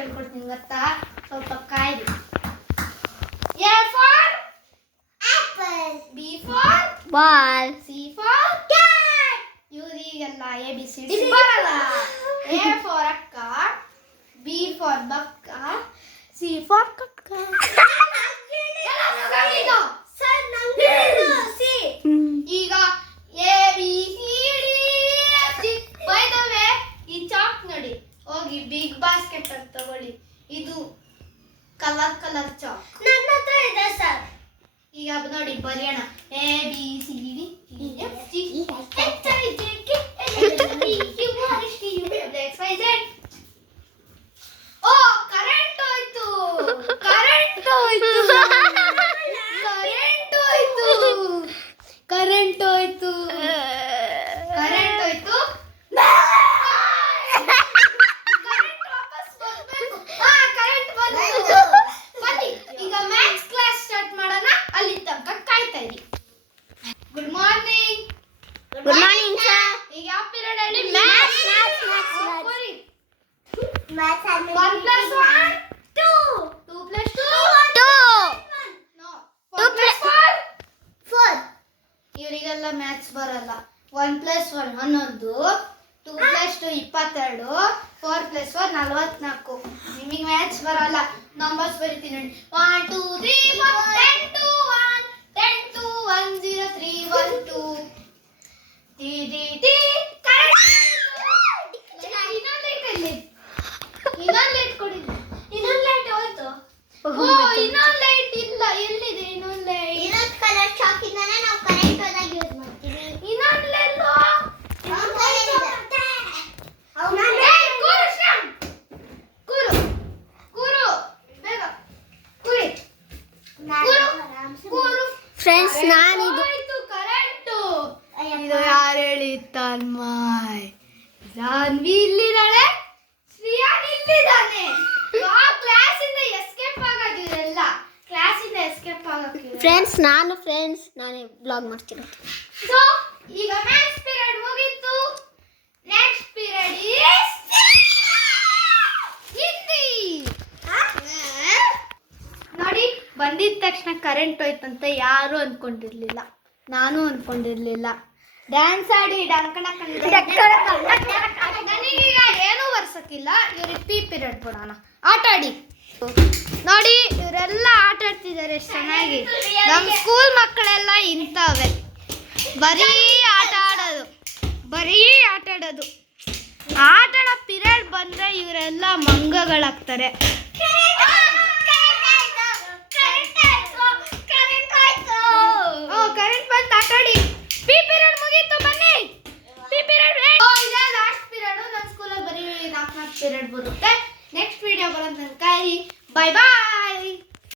ಹೇಳ್ಕೊಡ್ತೀನಿ ಗೊತ್ತಾ, ಸ್ವಲ್ಪ ಕಾಯ್ದು. A for apple, B for ball, C for cat. ಇವರಿಗೆಲ್ಲ ABCD ಬರಲ್ಲ. A for ಅಕ್ಕ, B for ಬಕ್ಕ, C for ಕಕ್ಕ. ಈಗ ABCD. ಬೈ ದ ವೇ, ಈ ಚಾಕ್ ನೋಡಿ, ಹೋಗಿ ಬಿಗ್ ಬಾಸ್ಕೆಟ್ ಅಂತ ತಗೊಳ್ಳಿ. ಇದು ಕಲರ್ ಚಾಕ್ ನನ್ನ ಹತ್ರ ಇದೆ ಸರ್. ಈಗ ನೋಡಿ ಬರೆಯೋಣ. ABCD EFG HIJK LMNOPQRSTUVXYZ. ಓ ಕರೆಂಟ್ ಹೋಯ್ತು. ವಾಪಸ್ ಬರ್ಬೇಕು. ಕರೆಂಟ್ ಬಂತು. ಬನ್ನಿ ಈಗ ಮ್ಯಾಥ್ಸ್ ಕ್ಲಾಸ್ ಸ್ಟಾರ್ಟ್ ಮಾಡೋಣ. ಅಲ್ಲಿ ತನಕ ಕಾಯ್ತಾ ಇರಿ. Good morning. Good morning, sir. ಈಗ ಯಾವ ಪೀರಿಯಡ್ ಅಲ್ಲಿ? Maths. ಬರಿ. Maths. 1 + 1 2 2 + 2 no 4 + 4 4. ಇವರಿಗೆಲ್ಲ ಮ್ಯಾಥ್ಸ್ ಬರಲ್ಲ. 1 + 1 11, 2 + 2 22, 4 + 4 44. ನಿಮಗೆ ಮ್ಯಾಥ್ಸ್ ಬರಲ್ಲ. ನಂಬರ್ಸ್ ಬರಿತೀನಿ ನೋಡಿ. 1 2 3 4 10 2 1 10 2 1 0 3 1 2 ಟಿ ಕರೆಕ್ಟ್. ಇನ್ನೊಂದು ಲೈಟ್ ಕೊಡಿ. ಇನ್ನೊಂದು ಲೈಟ್ ಹೋಯ್ತು. ಓ ಇನ್ನೊಂದು ಲೈಟ್ ಇಲ್ಲ. ಎಲ್ಲಿದೆ ಇನ್ನೊಂದು ಲೈಟ್? ಇನ್ನೊಂದು ಕಲರ್ ಚಾಕ್ ಇಂದಾನೆ ನಾವು ಕರೆಂಟ್ ಹೋದಾಗ ಯೂಸ್ ಮಾಡ್ತೀವಿ. ಇನ್ನೊಂದು ಎಲ್ಲೋ? ಕೂರು ಬೇಗ ಕೂರಿ. ಕೂರು ಫ್ರೆಂಡ್ಸ್, ನಾನಿದು ಹೋಯ್ತು ಕರೆಂಟು. ಇದು ಯಾರು ಹೇಳಿ? ತನ್ಮಯ್. ಜಾನ್ವಿ ಇಲ್ಲಿದ್ದಾಳೆ, ಶ್ರೀಯಾನ್ ಇಲ್ಲಿದ್ದಾನೆ. ಕ್ಲಾಸಿಂದ ಎಸ್ಕೇಪ್ ಆಗೋದಿರಲ್ಲ. ಕ್ಲಾಸಿಂದ ಎಸ್ಕೇಪ್ ಆಗೋಕೆ ಫ್ರೆಂಡ್ಸ್ ನಾನೇ ಬ್ಲಾಗ್ ಮಾಡ್ತಿರೋದು. ಸೊ ಈಗ ಮ್ಯಾಥ್ಸ್ ಪೀರಿಯಡ್ ಮುಗೀತು. Next period is Hindi. ನೋಡಿ, ಬಂದಿದ ತಕ್ಷಣ ಕರೆಂಟ್ ಹೋಯ್ತಂತ ಯಾರು ಅನ್ಕೊಂಡಿರ್ಲಿಲ್ಲ. ನಾನು ಅನ್ಕೊಂಡಿರ್ಲಿಲ್ಲ. ಡ್ಯಾನ್ಸ್ ಆಡಿ ನನಗೀಗ ಏನೂ ಬರ್ಸಕ್ಕಿಲ್ಲ. ಇವ್ರಿಗೆ ಪಿ ಪೀರಿಯಡ್ ಕೊಡೋಣ. ಆಟ ಆಡಿ. ನೋಡಿ ಇವರೆಲ್ಲ ಆಟ ಆಡ್ತಿದ್ದಾರೆ ಎಷ್ಟು ಚೆನ್ನಾಗಿ. ನಮ್ಮ ಸ್ಕೂಲ್ ಮಕ್ಕಳೆಲ್ಲ ಇಂಥವೆ, ಬರೀ ಆಟ ಆಡೋದು. ಆಟ ಆಡೋ ಪೀರಿಯಡ್ ಬಂದರೆ ಇವರೆಲ್ಲ ಮಂಗಗಳಾಗ್ತಾರೆ. ಕರೆಂಟ್ ಬಂತು, ಆಟ ಆಡಿ. ಪಿ ಪೀರಿಯಡ್ ಮುಗೀತು, ಬನ್ನಿ. ಪಿ ಪೀರಿಯಡ್ ಇದೆ ಲಾಸ್ಟ್ ಪೀರಿಯಡ್. ನನ್ನ ಸ್ಕೂಲಲ್ಲಿ ಬರೀ 4 ಪೀರಿಯಡ್ ಬರುತ್ತೆ. ನೆಕ್ಸ್ಟ್ ವಿಡಿಯೋ ಬರೋ ತನಕ ಬೈ ಬಾಯ್.